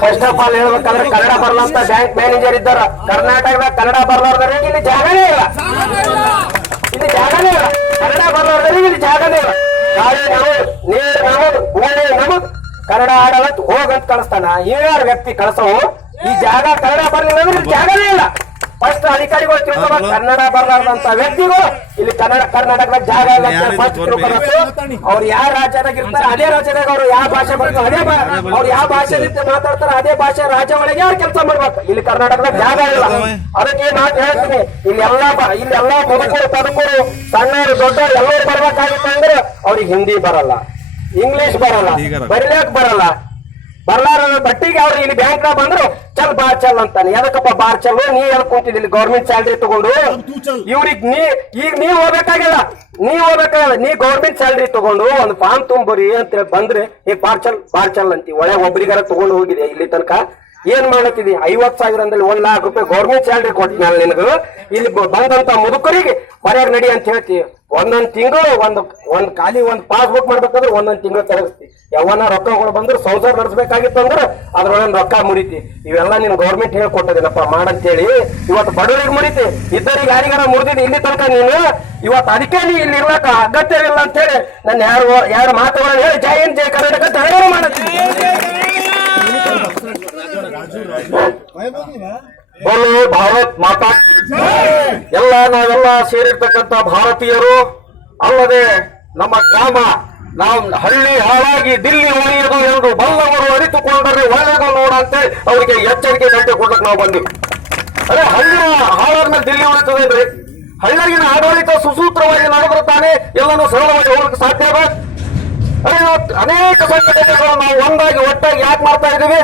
First of all ಹೇಳ್ಬೇಕಂದ್ರೆ Kannada ಬರ್ಲಂತ bank manager ಇದ್ದಾರ. ಕರ್ನಾಟಕದಾಗ ಕನ್ನಡ ಬರ್ಲಾರ್ದವ್ರಿಗೆ ಇಲ್ಲಿ ಜಾಗನೇ ಇಲ್ಲ, ಇಲ್ಲಿ ಜಾಗನೇ ಇಲ್ಲ. ಕನ್ನಡ ಬರ್ಲಾರ್ದವ್ರಿಗೆ ಇಲ್ಲಿ ಜಾಗನೇ ಇಲ್ಲ. ಗಾಳಿ ನಮದು, ನೀರು ನಮದು, ಭೂಮಿ ನಮದು. ಕನ್ನಡ ಆಡಲಂತ ಹೋಗಂತ ಕಳಿಸ್ತಾನ. ಯಾರು ವ್ಯಕ್ತಿ ಕಳಿಸವು ಈ ಜಾಗ ಕನ್ನಡ ಬರ್ಲಿಲ್ಲ ಅಂದ್ರೆ ಇಲ್ಲಿ ಜಾಗನೇ ಇಲ್ಲ. ಫಸ್ಟ್ ಅಧಿಕಾರಿಗಳು ತಿಳ್ಕೊಬೇಕು, ಕನ್ನಡ ಬರ್ಲಾರ್ದಂತ ವ್ಯಕ್ತಿಗಳು ಇಲ್ಲಿ ಕರ್ನಾಟಕದಾಗ ಜಾಗ ಇಲ್ಲ ಫಸ್ಟ್ ತಿಳ್ಕೊಬೇಕು. ಅವ್ರು ಯಾವ ರಾಜ್ಯದಾಗ ಇರ್ತಾರೆ ಅದೇ ರಾಜ್ಯದಾಗ ಅವ್ರು ಯಾವ ಭಾಷೆ ಬರ್ತಾರೆ ಅದೇ ಅವ್ರು ಯಾವ ಭಾಷೆ ಮಾತಾಡ್ತಾರೆ ಅದೇ ಭಾಷೆ ರಾಜ್ಯ ಒಳಗೆ ಅವ್ರು ಕೆಲಸ ಮಾಡ್ಬೇಕು. ಇಲ್ಲಿ ಕರ್ನಾಟಕದಾಗ ಜಾಗ ಇಲ್ಲ. ಅದಕ್ಕೆ ನಾನು ಹೇಳ್ತೀನಿ, ಇಲ್ಲೆಲ್ಲಾ ಮುದುಕರು ತದುಕರು ಸಣ್ಣವರು ದೊಡ್ಡವರು ಎಲ್ಲರೂ ಬರ್ಬೇಕಾಗಿತ್ತು ಅಂದ್ರೆ ಅವ್ರಿಗೆ ಹಿಂದಿ ಬರಲ್ಲ, ಇಂಗ್ಲಿಷ್ ಬರಲ್ಲ, ಬರಿಲಿಕ್ ಬರಲ್ಲ. ಬರ್ಲಾರ ಬಟ್ಟಿಗೆ ಅವ್ರು ಇಲ್ಲಿ ಬ್ಯಾಂಕ್ ನಾಗ ಬಂದ್ರು ಚಲ್ ಬಾರ್ ಚಲ್ ಅಂತಾನೆ. ಎದಕ್ಕಪ್ಪ ಬಾರ್ ಚಲ್? ನೀ ಎಲ್ಲಿ ಕುಂತಿದ್ದಿಲ್ಲಿ ಗೌರ್ಮೆಂಟ್ ಸ್ಯಾಲ್ರಿ ತಗೊಂಡು ಇವ್ರಿಗೆ ನೀವ್ ಹೋಗ್ಬೇಕಾಗಿಲ್ಲ, ನೀ ಗೌರ್ಮೆಂಟ್ ಸ್ಯಾಲ್ರಿ ತಗೊಂಡು ಒಂದು ಫಾರ್ಮ್ ತುಂಬರಿ ಅಂತ ಬಂದ್ರೆ ಈ ಬಾರ್ ಚಲ್ ಅಂತಿ. ಒಳಗೆ ಒಬ್ರಿಗಾರ ತಗೊಂಡು ಹೋಗಿದೆ ಇಲ್ಲಿ ತನಕ ಏನ್ ಮಾಡತ್ತಿದಿ? 50,000 ಅಂದಲ್ಲಿ 1 ಲಕ್ಷ ರೂಪಾಯಿ ಗೌರ್ಮೆಂಟ್ ಸ್ಯಾಲ್ರಿ ಕೊಟ್ಟಿನ ನಿನಗ. ಇಲ್ಲಿ ಬಂದಂತ ಮುದುಕರಿಗೆ ಹೊರಗೆ ನಡಿ ಅಂತ ಹೇಳ್ತೀವಿ. ಒಂದೊಂದ್ ತಿಂಗಳು ಒಂದ್ ಖಾಲಿ ಪಾಸ್ಬುಕ್ ಮಾಡ್ಬೇಕಂದ್ರೆ ಒಂದೊಂದ್ ತಿಂಗಳು ತರಗಿಸ್ತಿ. ಯಾವನ ರೊಕ್ಕಗಳು ಬಂದ್ರೆ ಸಂಸಾರ ನಡೆಸಬೇಕಾಗಿತ್ತು ಅಂದ್ರೆ ಅದ್ರೊಳಗೆ ರೊಕ್ಕ ಮುರಿತಿ. ಇವೆಲ್ಲ ನಿನ್ ಗೌರ್ಮೆಂಟ್ ಹೇಳ್ಕೊಟ್ಟದೇನಪ್ಪ ಮಾಡಂತೇಳಿ ಇವತ್ತು ಬಡವರಿಗೆ ಮುರಿತಿ. ಇದ್ದರಿಗೆ ಯಾರಿಗಾರ ಮುರಿದಿದ್ದು ಇಲ್ಲಿ ತನಕ ನೀನು ಇವತ್ತು ಅದಕ್ಕೆ ನೀ ಇಲ್ಲಿ ಇರ್ಲಕ್ಕ ಅಗತ್ಯವಿಲ್ಲ ಅಂತ ಹೇಳಿ ನನ್ನ ಯಾರು ಮಾತುಗಳನ್ನ ಹೇಳಿ ಜೈ ಹಿಂದ್ ಜೈ ಕರ್ನಾಟಕ ಅಂತ ಹೇಳಿ ಮಾಡತ್ತೀನಿ. ಬೋಲೋ ಭಾರತ್ ಮಾತಾ. ನಾವೆಲ್ಲ ಸೇರಿರ್ತಕ್ಕಂಥ ಭಾರತೀಯರು ಅಲ್ಲದೆ ನಮ್ಮ ಗ್ರಾಮ ನಾವು ಹಳ್ಳಿ ಹಾಳಾಗಿ ದಿಲ್ಲಿ ಉಳಿಯುವುದು ಎಂದು ಬಲ್ಲವರು ಅರಿತುಕೊಂಡರೆ ಒಳ್ಳೆಯದು ನೋಡ ಅಂತೇಳಿ ಅವರಿಗೆ ಎಚ್ಚರಿಕೆ ಗಂಟೆ ಕೊಡ್ಲಿಕ್ಕೆ ನಾವು ಬಂದಿವಿ. ಅದೇ ಹಳ್ಳಿ ಹಾಳಾದ್ಮೇಲೆ ದಿಲ್ಲಿ ಉಳಿತದೇನ್ರಿ? ಹಳ್ಳಿಗಿನ ಆಡಳಿತ ಸುಸೂತ್ರವಾಗಿ ನಡೆದ್ರೆ ತಾನೇ ಎಲ್ಲನೂ ಸರಳವಾಗಿ ಹೋಗ್ಲಿಕ್ಕೆ ಸಾಧ್ಯ. ಅದೇ ಅನೇಕ ಸಂಘಟನೆಗಳು ನಾವು ಒಂದಾಗಿ ಒಟ್ಟಾಗಿ ಯಾಕೆ ಮಾಡ್ತಾ ಇದ್ದೀವಿ?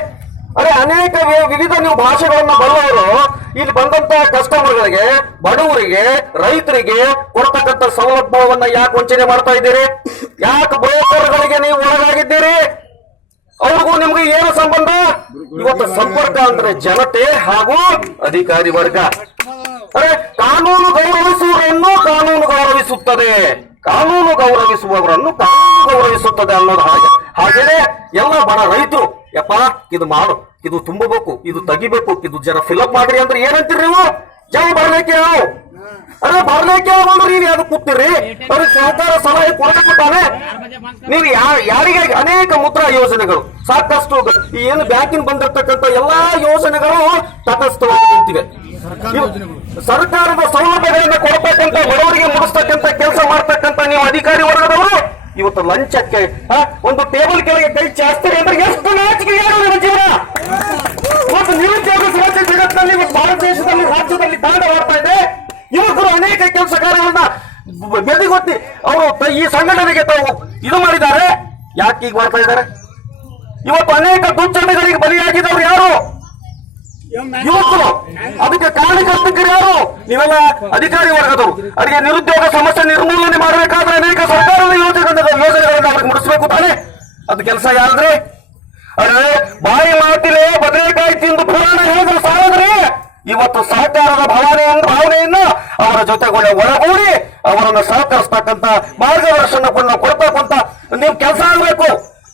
ಅದೇ ಅನೇಕ ವಿವಿಧ ನೀವು ಭಾಷೆಗಳನ್ನ ಬರುವವರು ಇಲ್ಲಿ ಬಂದಂತ ಕಸ್ಟಮರ್ಗಳಿಗೆ, ಬಡವರಿಗೆ, ರೈತರಿಗೆ ಕೊಡ್ತಕ್ಕಂಥ ಸೌಲಭ್ಯವನ್ನ ಯಾಕೆ ವಂಚನೆ ಮಾಡ್ತಾ ಇದ್ದೀರಿ? ಯಾಕೆ ಬ್ರೋಕರ್ಗಳಿಗೆ ನೀವು ಒಳಗಾಗಿದ್ದೀರಿ? ಅವ್ರಿಗೂ ನಿಮ್ಗೆ ಏನು ಸಂಬಂಧ? ಇವತ್ತು ಸಂಪರ್ಕ ಅಂದ್ರೆ ಜನತೆ ಹಾಗೂ ಅಧಿಕಾರಿ ವರ್ಗ. ಅರೆ ಕಾನೂನು ಗೌರವಿಸುವವರನ್ನು ಕಾನೂನು ಗೌರವಿಸುತ್ತದೆ, ಕಾನೂನು ಗೌರವಿಸುವವರನ್ನು ಕಾನೂನು ಗೌರವಿಸುತ್ತದೆ ಅನ್ನೋದು ಹಾಗೆ. ಹಾಗೇನೆ ಎಲ್ಲ ಬಡ ರೈತರು ಯಪ್ಪ ಇದು ಮಾಡು, ಇದು ತುಂಬಬೇಕು, ಇದು ತೆಗಿಬೇಕು, ಇದು ಜರ ಫಿಲಪ್ ಮಾಡ್ರಿ ಅಂದ್ರೆ ಏನಂತೀರಿ ನೀವು? ಜನ ಬರ್ಲಿಕ್ಕೆ ಅದೇ ಬರ್ಲಿಕ್ಕೆ ಅಂದ್ರೆ ನೀವು ಯಾವ್ದು ಕೂತಿರಿ? ಅವ್ರಿಗೆ ಸರ್ಕಾರ ಸಲಹೆ ಕೊಡಬೇಕು ತಾನೆ. ನೀವು ಯಾರಿಗಾಗಿ ಅನೇಕ ಮುದ್ರಾ ಯೋಜನೆಗಳು ಸಾಕಷ್ಟು ಏನು ಬ್ಯಾಂಕಿನ ಬಂದಿರತಕ್ಕಂಥ ಎಲ್ಲಾ ಯೋಜನೆಗಳು ತಟಸ್ಥವಾಗಿ ನಿಂತಿವೆ. ಸರ್ಕಾರದ ಸೌಲಭ್ಯಗಳನ್ನ ಕೊಡತಕ್ಕಂಥ ಬಡವರಿಗೆ ಮುಗಿಸ್ತಕ್ಕಂಥ ಕೆಲಸ ಮಾಡ್ತಕ್ಕಂಥ ನೀವು ಅಧಿಕಾರಿ ವರ್ಗದವರು ಇವತ್ತು ಲಂಚಕ್ಕೆ ಒಂದು ಟೇಬಲ್ ಕೆಳಗೆ ಕೈ ಚಾಸ್ತಾರೆ ಅಂದ್ರೆ ಎಷ್ಟು ನಾಚಿಕೆ ನಿಮ್ಮ ಜೀವನ. ಇವತ್ತು ನಿರುದ್ಯೋಗ ಸಮಸ್ಯೆ ಜಗತ್ತಿನಲ್ಲಿ ಭಾರತ ದೇಶದಲ್ಲಿ ರಾಜ್ಯದಲ್ಲಿ ತಾಂಡವಾಡ್ತಾ ಇದೆ. ಯುವಕರು ಅನೇಕ ಕೆಲಸ ಕಾರ್ಯಗಳನ್ನ ಬೆದಗೊತ್ತಿ ಅವರು ಈ ಸಂಘಟನೆಗೆ ತಾವು ಇದು ಮಾಡಿದ್ದಾರೆ. ಯಾಕೆ ಈಗ ಮಾಡ್ತಾ ಇದ್ದಾರೆ? ಇವತ್ತು ಅನೇಕ ದುಶ್ಚಟಗಳಿಗೆ ಬಲಿಯಾಗಿದ್ದವರು ಯಾರು? ಯುವಕರು. ಅದಕ್ಕೆ ಕಾರಣಕರ್ತರು ಯಾರು? ನೀವೆಲ್ಲ ಅಧಿಕಾರಿ ವರ್ಗದವರು. ಅದಕ್ಕೆ ನಿರುದ್ಯೋಗ ಸಮಸ್ಯೆ ನಿರ್ಮೂಲನೆ ಮಾಡಬೇಕಾದ್ರೆ ಅನೇಕ ಸರ್ಕಾರದ ಯೋಜನೆಗಳನ್ನ ಅವ್ರಿಗೆ ಮುಡಿಸ್ಬೇಕು ತಾನೆ. ಅದು ಕೆಲಸ ಯಾರದ್ರಿ? ಅದೇ ಬಾಯಿ ಮಾತಿಲೆ ಬದನೆಕಾಯಿ ತಿಂದು ಪುರಾಣ ಹೇಳಿದ್ರು ಸಾರದ್ರಿ. ಇವತ್ತು ಸಹಕಾರದ ಭಾವನೆಯನ್ನ ಅವರ ಜೊತೆಗಳ ಒಳಗೂಡಿ ಅವರನ್ನು ಸಹಕರಿಸ್ತಕ್ಕಂಥ ಮಾರ್ಗದರ್ಶನವನ್ನು ಕೊಡ್ತಕ್ಕಂಥ ನೀವು ಕೆಲಸ ಆಗಬೇಕು.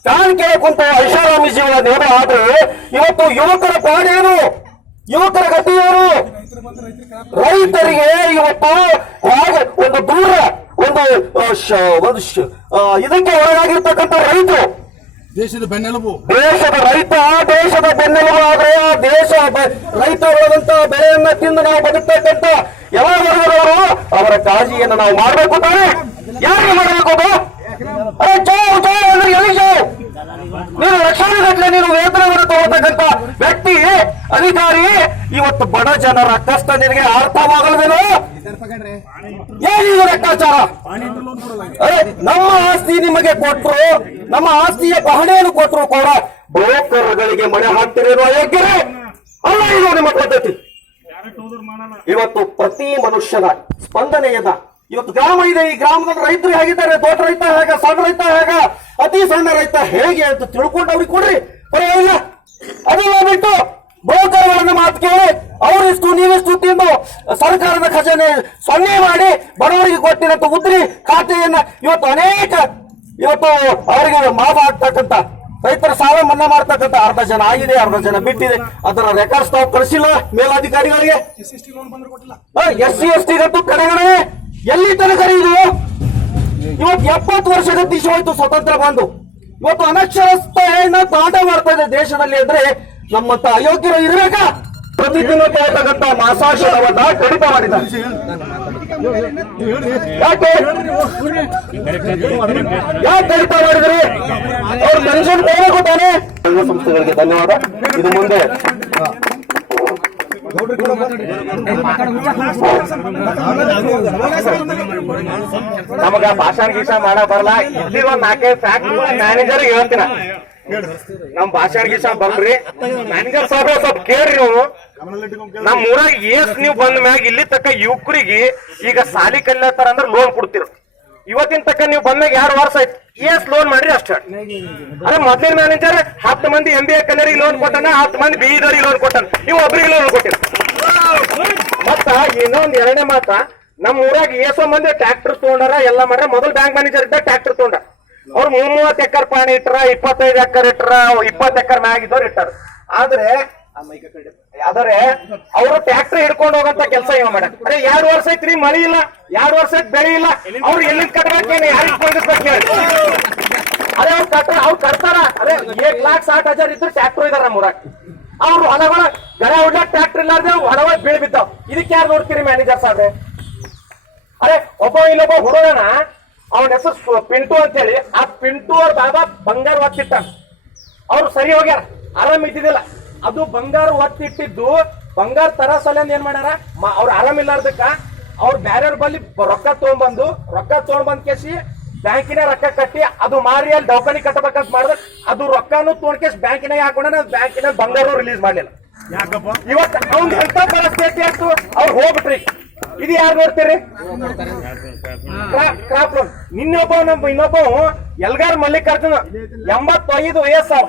ಕಾಣಿಕೆ ಕುಂತ ಐಷಾರಾಮಿ ಜೀವನ ನೇಮ ಆದ್ರೆ ಇವತ್ತು ಯುವಕರ ಪಾಡೇನು? ಯುವಕರ ಗತಿ ಏನು? ರೈತರಿಗೆ ಇವತ್ತು ಒಂದು ದೂರ ಒಂದು ಇದಕ್ಕೆ ಒಳಗಾಗಿರ್ತಕ್ಕಂಥ ರೈತರು ದೇಶದ ಬೆನ್ನೆಲುಬು. ದೇಶದ ರೈತ ದೇಶದ ಬೆನ್ನೆಲುಬು ಆದ್ರೆ ದೇಶ ರೈತ ಬೆಳೆದಂತ ಬೆಳೆಯನ್ನ ತಿಂದು ನಾವು ಬದುಕ್ತಕ್ಕಂಥ ಎಲ್ಲ ವರ್ಗದವರು ಅವರ ಕಾಳಜಿಯನ್ನು ನಾವು ಮಾಡಬೇಕು ತಾನೆ. ಯಾರಿಗೆ ಮಾಡಬೇಕು? ಅರೆ ಚಾವು ಚಾವು ಅಂದ್ರೆ ಎಲ್ಲಿ ಚಾವು? ನೀನು ಲಕ್ಷಾನುಗಟ್ಟಲೆ ನೀನು ವೇತನವನ್ನು ತಗೊಳ್ತಕ್ಕಂಥ ವ್ಯಕ್ತಿ ಅಧಿಕಾರಿ ಇವತ್ತು ಬಡ ಜನರ ಕಷ್ಟ ನಿನಗೆ ಅರ್ಥವಾಗಲ್ವೇನೋ? ಏನಿದು ಲೆಕ್ಕಾಚಾರ? ಅರೆ ನಮ್ಮ ಆಸ್ತಿ ನಿಮಗೆ ಕೊಟ್ಟರು, ನಮ್ಮ ಆಸ್ತಿಯ ಪಹಣಿಯನ್ನು ಕೊಟ್ಟರು ಕೂಡ ಬ್ರೋಕರ್ಗಳಿಗೆ ಮಣೆ ಹಾಕ್ತಿರೋ ಅಯೋಗ್ಯರೇ ಅಲ್ಲ ಇದು ನಿಮ್ಮ ಪದ್ಧತಿ. ಇವತ್ತು ಪ್ರತಿ ಮನುಷ್ಯನ ಸ್ಪಂದನೆಯದ ಇವತ್ತು ಗ್ರಾಮ ಇದೆ, ಈ ಗ್ರಾಮದಲ್ಲಿ ರೈತರು ಹೇಗಿದ್ದಾರೆ, ದೊಡ್ಡ ರೈತ ಹೇಗ, ಸಣ್ಣ ರೈತ ಹೇಗ, ಅತಿ ಸಣ್ಣ ರೈತ ಹೇಗೆ ಅಂತ ತಿಳ್ಕೊಂಡು ಅವ್ರಿಗೆ ಕೊಡ್ರಿ. ಇಲ್ಲ ಅದೆಲ್ಲ ಬಿಟ್ಟು ಬ್ರೋಕರ್ಗಳನ್ನ ಮಾತು ಕೇಳಿ ಅವರಿಷ್ಟು ನೀವಿಷ್ಟು ತಿಂದು ಸರ್ಕಾರದ ಖಜಾನೆ ಸೊನ್ನೆ ಮಾಡಿ ಬಡವರಿಗೆ ಕೊಟ್ಟಿರಂತ ಉದ್ರಿ ಖಾತೆಯನ್ನ ಇವತ್ತು ಅವರಿಗೆ ಮಾಫ್ ಆಗ್ತಕ್ಕಂಥ ರೈತರ ಸಾಲ ಮನ್ನಾ ಮಾಡ್ತಕ್ಕಂಥ 10 ಜನ ಆಗಿದೆ, 10 ಜನ ಬಿಟ್ಟಿದೆ. ಅದರ ರೆಕಾರ್ಡ್ಸ್ ತಾವು ಕಳಿಸಿಲ್ಲ ಮೇಲಾಧಿಕಾರಿಗಳಿಗೆ. SC ST ಗಂತೂ ಕಡೆಗಣೆ ಎಲ್ಲಿ ತನಕ ಇದು? ಇವತ್ತು 70 ವರ್ಷದ ದಿಶ ಹೋಯ್ತು ಸ್ವತಂತ್ರ ಬಂದು. ಇವತ್ತು ಅನಕ್ಷರಸ್ಥ ತಾಂಡ ಮಾಡ್ತಾ ಇದೆ ದೇಶದಲ್ಲಿ ಅಂದ್ರೆ ನಮ್ಮಂತ ಅಯೋಗ್ಯರು ಇರಬೇಕಾ? ಪ್ರತಿದಿನ ತೋಟಗಂತ ಮಾಸಾಶನವನ್ನ ಕಡಿತ ಮಾಡಿದ್ದಾರೆ. ಯಾಕೆ ಕಡಿತ ಮಾಡಿದ್ರಿ? ಅವ್ರು ಪೆನ್ಷನ್ ಕೊಡಬೇಕು ತಾನೆ. ಸಂಘ ಸಂಸ್ಥೆಗಳಿಗೆ ಧನ್ಯವಾದ. ಇದು ಮುಂದೆ ನಮಗ ಭಾಷಣ ಗೀಷ ಮಾಡಕ್ ಬರಲ್ಲ. ಇಲ್ಲಿ ಒಂದ್ 4 ಫ್ಯಾಕ್ಟ್ರಿ ಮ್ಯಾನೇಜರ್ ಹೇಳ್ತೀನ, ನಮ್ ಭಾಷಣ ಗೀಷ ಬರ್ರಿ ಮ್ಯಾನೇಜರ್ ಸಾಹೇಬ್ ಸ್ವಲ್ಪ ಕೇಳ್ರಿ. ನೀವು ನಮ್ ಊರಾಗ ನೀವು ಬಂದ ಮ್ಯಾಗ ಇಲ್ಲಿ ತಕ್ಕ ಯುವಕರಿಗೆ ಈಗ ಸಾಲಿ ಕಲಿಯತ್ತಾರ ಅಂದ್ರೆ ಲೋನ್ ಕೊಡ್ತೀರ. ಇವತ್ತಿನ ತಕ್ಕ ನೀವು ಬಂದಾಗ 2 ವರ್ಷ ಆಯ್ತು ಲೋನ್ ಮಾಡ್ರಿ ಅಷ್ಟ. ಅದೇ ಮೊದ್ಲಿನ ಮ್ಯಾನೇಜರ್ 10 ಮಂದಿ MBA ಕಲಿಯರಿಗೆ ಲೋನ್ ಕೊಟ್ಟಾನ, 10 ಮಂದಿ BE ದವ್ರಿಗೆ ಲೋನ್ ಕೊಟ್ಟಾನ, ನೀವು ಒಬ್ರಿಗೆ ಲೋನ್ ಕೊಟ್ಟಿರ. ಮತ್ತ ಇನ್ನೊಂದ್ 2ನೇ ಮಾತ, ನಮ್ ಊರಾಗ ಏಸೋ ಮಂದಿ ಟ್ರ್ಯಾಕ್ಟರ್ ತಗೊಂಡಾರ, ಎಲ್ಲ ಮಾಡ್ರ. ಮೊದಲು ಬ್ಯಾಂಕ್ ಮ್ಯಾನೇಜರ್ ಇದ್ದ ಟ್ರ್ಯಾಕ್ಟರ್ ತಗೊಂಡ, ಅವ್ರು 30 ಎಕರೆ ಪಾಣಿ ಇಟ್ರ, 25 ಎಕರೆ ಇಟ್ರ, 20 ಎಕರೆ ಮ್ಯಾಗಿದ್ದವ್ರು ಇಟ್ಟಾರ. ಆದ್ರೆ ಅವರು ಟ್ರ್ಯಾಕ್ಟರ್ ಹಿಡ್ಕೊಂಡು ಹೋಗಂತ ಕೆಲಸ ಇವ ಮಾಡ. ಅರೆ 2 ವರ್ಷ ಐತ್ರಿ ಮಳಿ ಇಲ್ಲ, 2 ವರ್ಷ ಬೆಳೆ ಇಲ್ಲ, ಅವ್ರು ಎಲ್ಲಿ ಕಟ್ಬೇಕೇನು, ಯಾರಿಗೆ ಕೊಂಡಿಸ್ಬೇಕು ಹೇಳಿ? ಅದೇ ಅವ್ರು ಕಟ್ತಾರ. ಅದೇ 1,60,000 ಇದ್ರು ಟ್ರ್ಯಾಕ್ಟರ್ ಇದಾರ ನಮ್ಮೂರಾಗ. ಅವ್ರು ಹೊಲಗಳ ಗಳೆ ಹೊಡ್ಲಕ್ ಟ್ರ್ಯಾಕ್ಟರ್ ಇಲ್ಲಾರ್ದೆ ಹೊಲಗಳ ಬೀಳ್ ಬಿದ್ದಾವ್. ಇದಕ್ಕೆ ಯಾರು ನೋಡ್ತೀರಿ ಮ್ಯಾನೇಜರ್ ಸಾಬ್ರೆ? ಅರೆ ಇಲ್ಲೊಬ್ಬ ಹುಡುಗನ ಅವನ ಹೆಸರು ಪಿಂಟು ಅಂತ ಹೇಳಿ, ಆ ಪಿಂಟು ಅವ್ರ ಬಾಬಾ ಬಂಗಾರ ಒತ್ತಿಟ್ಟ. ಅವ್ರು ಸರಿ ಹೋಗ್ಯಾರ, ಆರಾಮ್ ಇದ್ದಿದ್ದಿಲ್ಲ. ಅದು ಬಂಗಾರ ಒತ್ತಿಟ್ಟಿದ್ದು ಬಂಗಾರ ತರ ಸಲಿಂದ ಏನ್ ಮಾಡ್ಯಾರ, ಅವ್ರು ಆರಾಮಿಲ್ಲಾರ್ದಕ್ಕ ಅವ್ರು ಬ್ಯಾರ್ಯಾರ ಬಲ್ಲಿ ರೊಕ್ಕ ತಗೊಂಡ್ ಕೇಸಿ ಬ್ಯಾಂಕಿನ ರೊಕ್ಕ ಕಟ್ಟಿ ಅದು ಮಾರಿ ಅಲ್ಲಿ ದವಾಖಾನಿ ಕಟ್ಟಬೇಕಂತ ಮಾಡಿದ್ರೆ ಅದು ರೊಕ್ಕನು ತೊಗೊಂಡ್ಕೇಸಿ ಬ್ಯಾಂಕಿನಾಗ ಹಾಕೊಂಡ ಬ್ಯಾಂಕಿನ ಬಂಗಾರ ರಿಲೀಸ್ ಮಾಡ್ಲಿಲ್ಲ. ಇವತ್ತು ಅವ್ನ ಎಂತ ಪರಿಸ್ಥಿತಿ ಆಯ್ತು, ಅವ್ರು ಹೋಗ್ಬಿಟ್ರಿ. ಇದು ಯಾರು ನೋಡ್ತೀರಿ? Crop loan. ಇನ್ನೊಬ್ಬ ಎಲ್ಗಾರ್ ಮಲ್ಲಿಕಾರ್ಜುನ 85 ವಯಸ್ಸು,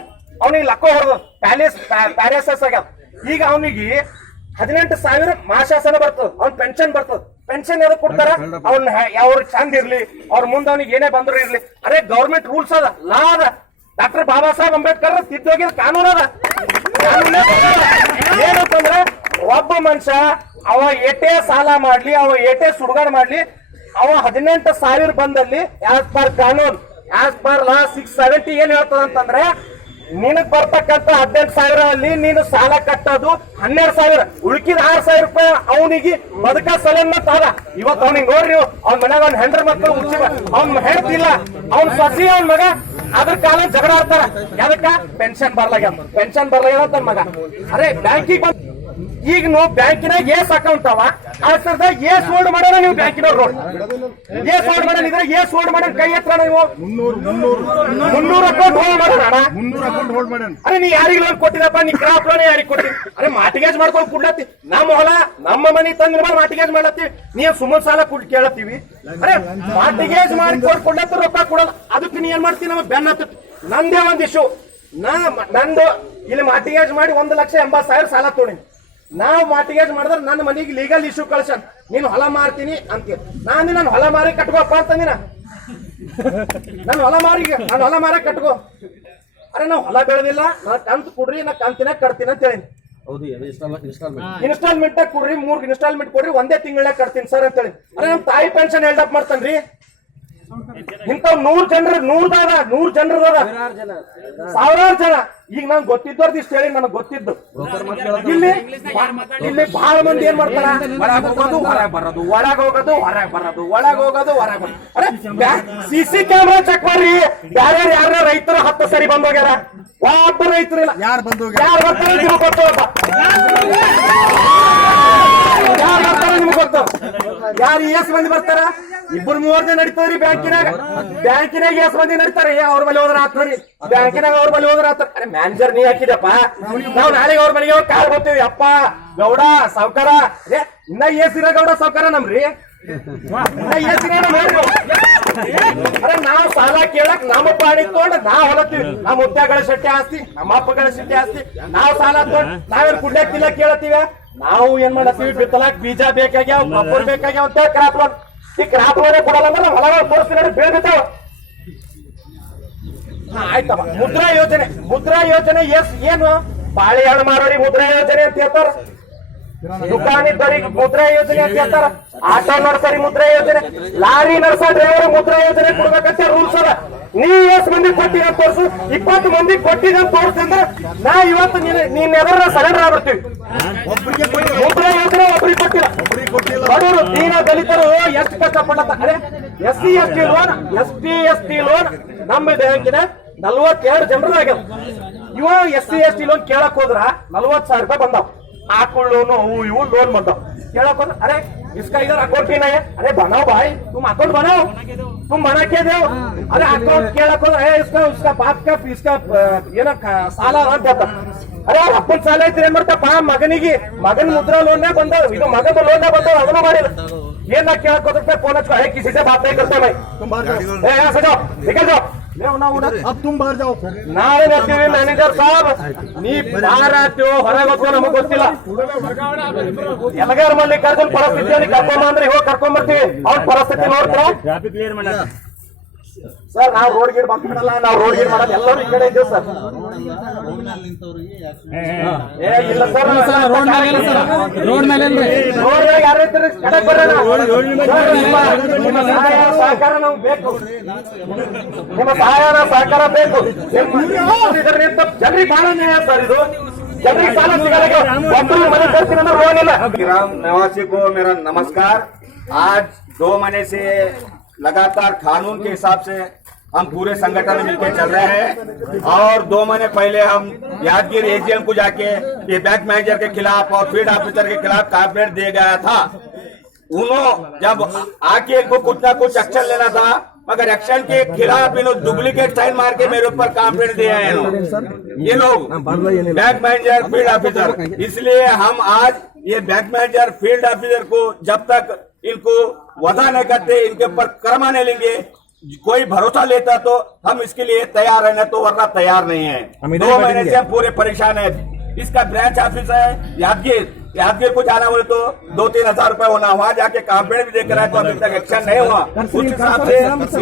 ಅವನಿಗೆ ಲಕ್ಕ ಹೊಡೆದು ಪ್ಯಾಲೇಸಸ್ ಆಗ್ಯಾವ. ಈಗ ಅವನಿಗೆ 18,000 ಮಾಸಾಸನ ಬರ್ತದ, ಅವ್ನ ಪೆನ್ಷನ್ ಬರ್ತದ. ಪೆನ್ಷನ್ ಎದಕ್ ಕೊಡ್ತಾರ? ಅವ್ನ ಅವ್ರ ಚಂದ ಇರ್ಲಿ, ಅವ್ರ ಮುಂದೆ ಅವ್ನಿಗೆ ಏನೇ ಬಂದ್ರು ಇರ್ಲಿ. ಅರೆ ಗೌರ್ಮೆಂಟ್ ರೂಲ್ಸ್ ಅದ, ಲಾ ಅದ. ಡಾಕ್ಟರ್ ಬಾಬಾ ಸಾಹೇಬ್ ಅಂಬೇಡ್ಕರ್ ತಿದ್ದೋಗಿದ ಕಾನೂನು ಅದ. ಏನಂತಂದ್ರೆ ಒಬ್ಬ ಮನುಷ್ಯ ಅವ ಏಟೇ ಸಾಲ ಮಾಡ್ಲಿ, ಅವ ಏಟೇ ಸುಡುಗಾಡ್ ಮಾಡ್ಲಿ, ಅವ 18,000 ಬಂದಲ್ಲಿ ಆಸ್ ಪರ್ ಕಾನೂನ್, ಆಸ್ ಪರ್ ಲಾ 670 ಏನ್ ಹೇಳ್ತದ ಅಂತಂದ್ರೆ, ನಿನಗ್ ಬರ್ತಕ್ಕಂತ 18,000 ಅಲ್ಲಿ ನೀನು ಸಾಲ ಕಟ್ಟೋದು 12,000, ಉಳ್ಕಿದ 6,000 ರೂಪಾಯಿ ಅವನಿಗೆ ಬದುಕ ಸಲನ್ನ ತಾದ. ಇವತ್ತು ಅವ್ನಿಗೆ ನೋಡ್ರಿ, ಅವ್ನ ಮನ್ಯಾಗ ಅವ್ನ ಹೆಂಡ್ರ ಮಕ್ಕಳು ಹುಚ್ಚಿ, ಅವ್ನ ಹೆಣ್ತಿಲ್ಲ, ಅವ್ನ ಸಸಿ, ಅವ್ನ ಮಗ ಅದ್ರ ಕಾಲ ಜಗಳ ಆಡ್ತಾರ. ಯಾದಕ್ಕ? ಪೆನ್ಷನ್ ಬರ್ಲಾಗ್ಯ ಅಂತ ಮಗ. ಅರೆ ಬ್ಯಾಂಕಿಗೆ ಬಂದ್ ಈಗ ನಾವು ಬ್ಯಾಂಕಿನಾಗ ಅಕೌಂಟ್ ಅವ, ಅದ್ರದಾಗ ಹೋಲ್ಡ್ ಮಾಡೋಣ ನೀವು ಬ್ಯಾಂಕಿನವ್ರು ನೋಡಿ. ಹೋಲ್ಡ್ ಮಾಡೋಣ ಇದ್ರೆ ಹೋಲ್ಡ್ ಮಾಡೋಣ ಕೈ ಹತ್ರ ನೀವು 300 ಅಕೌಂಟ್ ಹೋಲ್ಡ್ ಮಾಡೋಣ. ಅರೆ ನೀ ಯಾರಿಗೆ ಲೋನ್ ಕೊಟ್ಟಿದಪ್ಪ? ನೀ ಕ್ರಾಪ್ ಲೋನ್ ಯಾರಿಗೆ ಕೊಟ್ಟಿ? ಅರೆ ಮಾಟಿಗೇಜ್ ಮಾಡ್ಕೊಂಡು ಕೊಡ್ಲತ್ತಿ, ನಮ್ಮ ಹೊಲ ನಮ್ಮ ಮನಿ ತಂದ್ರೆ ಮಾಟಿಗೇಜ್ ಮಾಡ್ಲತ್ತಿ, ನೀವು ಸುಮ್ಮನೆ ಸಾಲ ಕೇಳತ್ತೀವಿ. ಅರೆ ಮಾಟಿಗೇಜ್ ಮಾಡ್ಕೊಂಡು ಕೊಡ್ಲತ್ತ ರೊಕ್ಕ ಕೊಡಲ್ಲ, ಅದಕ್ಕೆ ನೀ ಏನ್ ಮಾಡ್ತೀವಿ? ನಮ್ಮ ಬೆನ್ನ ಹತ್ತ ನಂದೇ ಒಂದ್ ಇಶ್ಯೂ, ನಂದು ಇಲ್ಲಿ ಮಾಟಿಗೇಜ್ ಮಾಡಿ 1,80,000 ಸಾಲ ತೊಗೊಂಡಿನಿ. ನಾವು ಮಾಟಿಗೇಜ್ ಮಾಡಿದ್ರೆ ನನ್ನ ಮನೆಗೆ ಲೀಗಲ್ ಇಶ್ಯೂ ಕಳ್ಸನ್, ನೀನು ಹೊಲ ಮಾರ್ತೀನಿ ಅಂತೀವಿ. ನಾನು ಹೊಲ ಮಾರಿ ಕಟ್ಕೋಪ್ಪ ಅಂತಂದಿನ, ನಾನು ಹೊಲ ಮಾರ ಕಟ್ಕೋ. ಅರೆ ನಾವು ಹೊಲ ಬೆಳೆದಿಲ್ಲ, ನಾ ಕಂತು ಕೊಡ್ರಿ, ನಾ ಕಂತಿನಾಗ ಕಟ್ತೀನಿ ಅಂತ ಹೇಳಿ. ಇನ್ಸ್ಟಾಲ್ಮೆಂಟ್ ಕೊಡ್ರಿ, 3 ಇನ್ಸ್ಟಾಲ್ಮೆಂಟ್ ಕೊಡ್ರಿ, ಒಂದೇ ತಿಂಗಳಾಗ ಕಟ್ತೀನಿ ಸರ್ ಅಂತ ಹೇಳಿ. ಅರೆ ನಮ್ ತಾಯಿ ಪೆನ್ಷನ್ ಹೆಲ್ಡಪ್ ಮಾಡ್ತಾನ್ರಿ. ಇಂಥವ್ 100 ಜನರದ 1000 ಜನ. ಈಗ ನಂಗೆ ಗೊತ್ತಿದ್ದವ್ರದ್ದು ಇಷ್ಟ ಹೇಳಿ, ನನಗೆ ಗೊತ್ತಿದ್ದು. ಇಲ್ಲಿ ಬಹಳ ಮಂದಿ ಏನ್ ಮಾಡ್ತಾರ, ಒಳಗ್ ಹೋಗೋದು ಹೊರಗೆ ಬರೋದು, ಒಳಗ್ ಹೋಗೋದು ಹೊರಗೆ ಬರೋದು, ಒಳಗ್ ಹೋಗೋದು ಹೊರಗೆ ಬರೋದು. ಅರೆ CC ಕ್ಯಾಮ್ರಾ ಚೆಕ್ ಮಾಡ್ರಿ. ಯಾರ ರೈತರು 10 ಸರಿ ಬಂದ್ ಹೋಗ್ಯಾರ, ಒಬ್ಬ ರೈತರಿಲ್ಲ. ಯಾರು ಬರ್ತಾರೆ ನಿಮ್ಗೆ ಗೊತ್ತಪ್ಪ, ಯಾರು ಬರ್ತಾರೆ ನಿಮ್ಗೆ ಗೊತ್ತ. ಬರ್ತಾವ. ಯಾರು ಎಸ್ ಮಂದಿ ಬರ್ತಾರ? 2-3 ನಡೀತದ್ರಿ ಬ್ಯಾಂಕಿನಾಗ. ಎಸ್ ಮಂದಿ ನಡೀತಾರೆ. ಅವ್ರ ಬಳಿ ಹೋದ್ರ ಆತ್ ನೋಡಿ, ಬ್ಯಾಂಕಿನಾಗ ಅವ್ರ ಬಳಿ ಹೋದ್ರ ಆತ. ಅರೆ ಮ್ಯಾನೇಜರ್ ನೀ ಹಾಕಿದಪ್ಪ, ನಾವ್ ನಾಳೆಗೆ ಅವ್ರ ಮನೆಗೆ ಕಾಲ್ ಬರ್ತೀವಿ. ಅಪ್ಪ ಗೌಡ ಸಾವ್ಕಾರ, ಇನ್ನ ಏಸಿರ ಗೌಡ ಸಾವ್ಕಾರ ನಮ್ರಿ. ಅರೆ ನಾವು ಸಾಲ ಕೇಳಕ್ ನಮ್ಮ ಪಾಡಿ ತಗೊಂಡ್ ನಾವ್ ಹೊಲತ್ತೀವಿ. ನಮ್ಮ ಮುತ್ಯಗಳ ಶೆಟ್ಟಿ ಆಸ್ತಿ, ನಮ್ಮ ಅಪ್ಪಗಳ ಶೆಟ್ಟಿ ಆಸ್ತಿ. ನಾವ್ ಸಾಲ ತಗೊಂಡ್ ನಾವೇನ್ ಕುಡ್ಲಕ್ ತಿಲ್ಲ ಕೇಳತ್ತೀವ. ನಾವು ಏನ್ ಮಾಡತ್ತೀವಿ, ಬಿತ್ತಲಾಕ್ ಬೀಜ ಬೇಕಾಗ್ಯಾವ, ಗೊಬ್ಬರ ಬೇಕಾಗ್ಯಾವ ಅಂತ ಕ್ರಾಪ್ ಲೋನ್. ಈ ಕ್ರಾಪ್ ಲೋನ್ ಕೊಡಲ್ಲ ಅಂದ್ರೆ ಹೊಲಗಳು ತೋರಿಸ್ತೀನಿ ಬೀಳ್ಬಿತ್ತಾವ. ಆಯ್ತಪ್ಪ. ಮುದ್ರಾ ಯೋಜನೆ ಏನು? ಬಾಳೆಹಣ್ಣು ಮಾರೋರಿ ಮುದ್ರಾ ಯೋಜನೆ ಅಂತ ಹೇಳ್ತಾರ, ದುಕಾನಿದ್ದವರಿಗೆ ಮುದ್ರಾ ಯೋಜನೆ ಅಂತ ಹೇಳ್ತಾರ, ಆಟೋ ನಡ್ಸರಿ ಮುದ್ರಾ ಯೋಜನೆ, ಲಾರಿ ನಡ್ಸೋ ಡ್ರೈವರ್ ಮುದ್ರಾ ಯೋಜನೆ ಕೊಡ್ಬೇಕಂತ ರೂಲ್ಸ್ ಅದ. ನೀ ಎಷ್ಟ್ ಮಂದಿ ಕೊಟ್ಟಿದ ತೋರ್ಸು. 20 ಮಂದಿ ಕೊಟ್ಟಿದ ತೋರ್ಸಂದ್ರೆ ನಾ ಇವತ್ತು ನೀನ್ ಎದುರ ಸರೆಂಡರ್ ಆಗ್ಬಿಡ್ತೀವಿ. ಮುದ್ರಾ ಯೋಜನೆ ಒಬ್ರಿಗೆ ಕೊಟ್ಟಿಲ್ಲ. ಬಡವರು ದೀನ ದಲಿತರು ಎಷ್ಟು ಕಷ್ಟಪಡ್ಲತ್ತ. ಅರೆ SC ST ಲೋನ್ ನಮ್ಮ ಬ್ಯಾಂಕಿನ 42 ಜನರಾಗ್ಯಾವ. ಇವ SC ST ಲೋನ್ ಕೇಳಕ್ ಹೋದ್ರ 40,000 ರೂಪಾಯಿ ಬಂದಾವ್. आकुल लोन इव लोन बनता क्या कर अरे इसका इधर अकाउंट ही नहीं है अरे बनाओ भाई तुम अकाउंट बनाओ तुम बना के दो अरे अकाउंट क्या है इसका उसका बाप का इसका ये ना साला ಅಂತ ಅರೆ ಅಪ್ಪನ ಸಾಲ ಐತ್ರಿ ಏನ್ ಮಾಡ್ತಪ್ಪ ಮಗನಿಗೆ ಮಗನ ಮುದ್ರಾ ಲೋನ್ ಬಂದ ಇದು ಮಗನ ಲೋನ್ ಬಂದ ಅದನ್ನು ಮಾಡಿಲ್ಲ ಏನ್ ನಾ ಕೇಳಕ್ ಹೋದ್ರೆ ಫೋನ್ ಹಚ್ಚ है किसी से बात नहीं करता भाई तुम बाहर जाओ ए यहां से जाओ निकल जाओ अब तुम बाहर जाओ ನಾಳೆ ಬರ್ತೀವಿ ಮ್ಯಾನೇಜರ್ ಸಾಬ್ ನೀ ಬಾರ ಆತ್ಯೋ ಹೊರಗೆ ಹೋಗ್ತೀವಿ ನಮಗೆ ಗೊತ್ತಿಲ್ಲ ಎಲ್ಲಗಾರ ಮಲ್ಲಿ ಕರ್ಕೊಂಡು ಪರಿಸ್ಥಿತಿಯಲ್ಲಿ ಕರ್ಕೊಂಡ್ ಅಂದ್ರೆ ಹೋಗಿ ಕರ್ಕೊಂಡ್ ಬರ್ತೀವಿ ಅವ್ರ ಪರಿಸ್ಥಿತಿ ನೋಡ್ತೀರಾ ಟ್ರಾಫಿಕ್ ಕ್ಲಿಯರ್ ಮಾಡ ಸರ್ ನಾವು ರೋಡ್ ಗೇಟ್ ಬಂದ್ ಮಾಡಲ್ಲ ನಾವು ರೋಡ್ ಗೇಟ್ ಮಾಡೋದು ಎಲ್ಲರೂ ಈ ಕಡೆ ಇದ್ದೀವಿ ಸರ್ ಏ ಇಲ್ಲ ಸರ್ ರೋಡ್ ಮೇಲೆ ರೋಡ್ ಯಾರು ಇರ್ತಾರೆ ಕಡೆಗೆ ಬರೋಣ ನಿಮ್ಮ ಸಹಾಯ ಸಹಕಾರ ನಮ್ಗೆ ಬೇಕು ನಿಮ್ಮ ಸಹಾಯ ಸಹಕಾರ ಬೇಕು ಇದರಿಂದ ಜನರಿಗೆ ಬಹಳ ನ್ಯಾಯ ಸರ್ ಇದು ಜನರಿಗೆ ಸಾಲ ಸಿಗಲ್ಲ ಒಬ್ಬರು ಮನೆ ಕರ್ತೀನಿ ಅಂದ್ರೆ ರೋಡ್ ಇಲ್ಲ ग्राम निवासी को मेरा नमस्कार। आज 2 महीने से लगातार कानून के हिसाब से हम पूरे संगठन मिलकर चल रहे हैं और 2 महीने पहले हम यादगिर एजीएम को जाके ये बैंक मैनेजर के खिलाफ और फील्ड ऑफिसर के खिलाफ कंप्लेंट दिया गया था। उन्होंने जब आके इनको कुछ ना कुछ एक्शन लेना था मगर एक्शन के खिलाफ इन्होंने डुप्लीकेट साइन मार के मेरे ऊपर कंप्लेंट दिया है ये लोग बैंक मैनेजर फील्ड ऑफिसर। इसलिए हम आज ये बैंक मैनेजर फील्ड ऑफिसर को जब तक इनको वधा नहीं करते इनके ऊपर कर्मा नहीं लेंगे कोई भरोसा लेता तो हम इसके लिए तैयार है न तो वरना तैयार नहीं है। 2 महीने से हम पूरे परेशान है। इसका ब्रांच ऑफिस है यादगिर को जाना बोले तो 2-3 हजार रुपए होना वहाँ जाके कंप्लेंट भी देकर आए तो अभी तक एक्शन नहीं हुआ। उस हिसाब से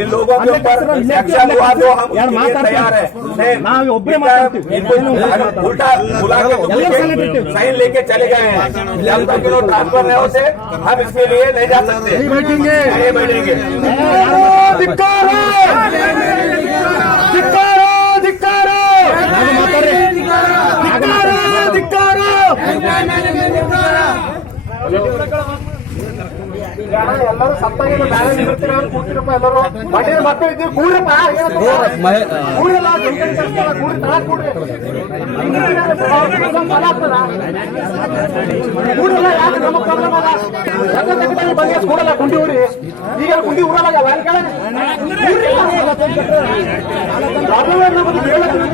इन लोगों के ऊपर एक्शन हुआ तो हम उसके लिए तैयार है। उल्टा बुला के साइन लेके चले गए हैं जब तक लोग ट्रांसफर नहीं होते हम इसके लिए नहीं जा सकते नहीं बैठेंगे। ಎಲ್ಲರೂ ಸತ್ತಾಗಿರೋ ಬ್ಯಾಲೆನ್ಸ್ ಇರ್ತೀರ ಕೂತಿರಪ್ಪ ಎಲ್ಲರೂ ಮನೇಲಿ ಮಕ್ಕಳು ಇದ್ದೀವಿ ಕೂಡಪ್ಪ ಕೂಡಲ್ಲ ಕೂಡಿ ತಳ ಕೂಡ್ರಿ ಕೂಡಲ್ಲ ಯಾಕೆ ನಮ್ಮ ಪ್ರಾಬ್ಲಮ್ ಅಲ್ಲ ಬಂದ ಕೂಡಲ್ಲ ಕುಂಡಿ ಊರಿ ಈಗ ಕುಂಡಿ ಊರಲ್ಲ ಪ್ರಾಬ್ಲಮ್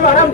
ಆರಾಮ್